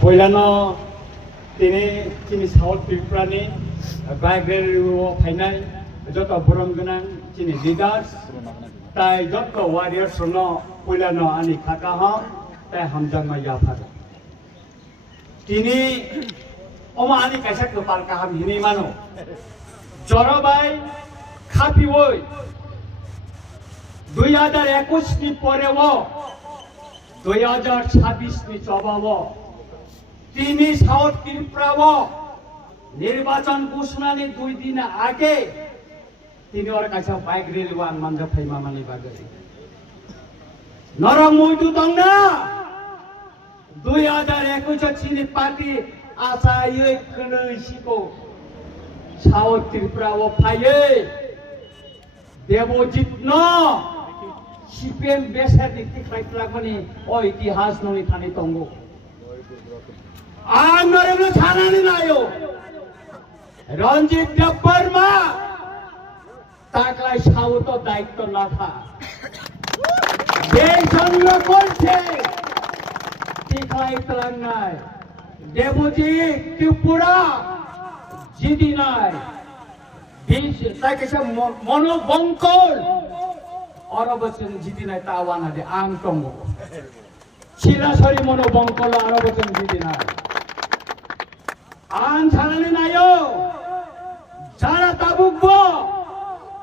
Poilano tini kini South Triprani Bible Fainai Joto Burungunan kini leaders Tai Joto warriors no Poilano ani Kakaha Tai Hamjang Mayafar Tini Oma ani Kasak Kepal Kaham Hini Mano Jorobai Kapi Woi 2021 ni pore wo 2026 ni coba wo Tini South Tripura wo নির্বাচন ঘোষণানি 2 দিন আগে তিনি ওর কাছে bike রেলওয়ান Manza Faima মানি বাগরি নরম মুইদু দংনা 2021 চিনি party আশা ইয়ে কনসিকো south Tripura ও ফাইয়ে দেবজিৎ ন CPM বেসার দিকে খাইতলাগনি ও ইতিহাস ননি থানি তঙ্গো আনরেবল থানানি নায়ো রঞ্জিত দেববর্মা তাকলাই সাউথ দায়িত্ব না থা দেশ অন্য করছে টিকাই তলাঙ্গায় দেবজিৎ ত্রিপুরা জিদি নাই বিশ তাকে মনোবঙ্কল অরবচন জিদি নাই তাওয়ানা দে আং টঙ্গ শিলাসরি মনোবঙ্কল অরবচন জিদি নাই আন ছানানি নাইও যারা তাবুকব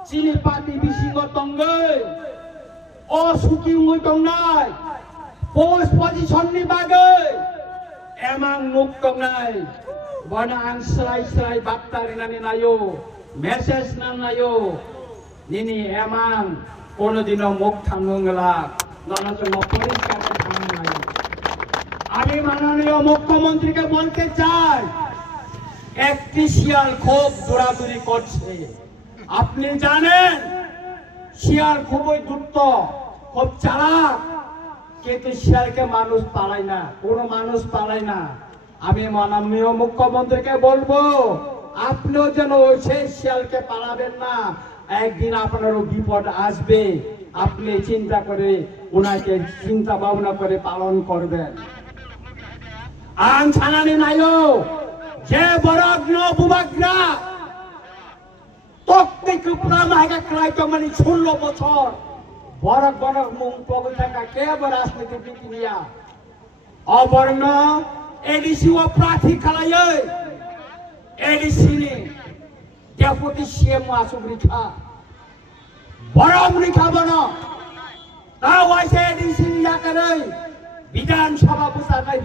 চিনি পাতি বিসিঙ্গ তঙ্গৈ ও সুকি উঙ্গৈ তংনাই পোস্ট পজিশন নি বাগৈ এমাং মুক তংনাই বনা আং স্লাই স্লাই বাক্তারি নানি নাইও মেসেজ না নাইও নিনি এমাং কোনদিনও মুখ থামুংলা ননচন পরিষ্কার থাম নাই আমি মাননীয় মুখ্যমন্ত্রীকে বলতে চাই একটি শিয়াল খুব দৌড়াদৌড়ি করছে আপনি জানেন শিয়াল খুবই দ্রুত খুব চালাক কিন্তু শিয়ালকে মানুষ পালায় না কোনো মানুষ পালায় না আমি মাননীয় মুখ্যমন্ত্রীকে বলবো আপনিও যেন সেই শিয়ালকে পালাবেন না একদিন আপনারও বিপদ আসবে আপনি চিন্তা করে ওনাকে চিন্তা ভাবনা করে পালন করবেন আন ছানানি নাইও যে বরগ্ন বুবাগ্না তক্তে কুপরা মাইকা ক্লাইতো মানে 16 বছর বরগ বরগ মুং পগল থাকা কেবল রাজনীতি বিকিনিয়া অবর্ণ এডিসি ও প্রার্থী খালায় এডিসি নি ডেপুটি সিএম আসুক রিখা বরম রিখা বন তাও আছে এডিসি নিয়া করে বিধানসভা পুস্তাকায়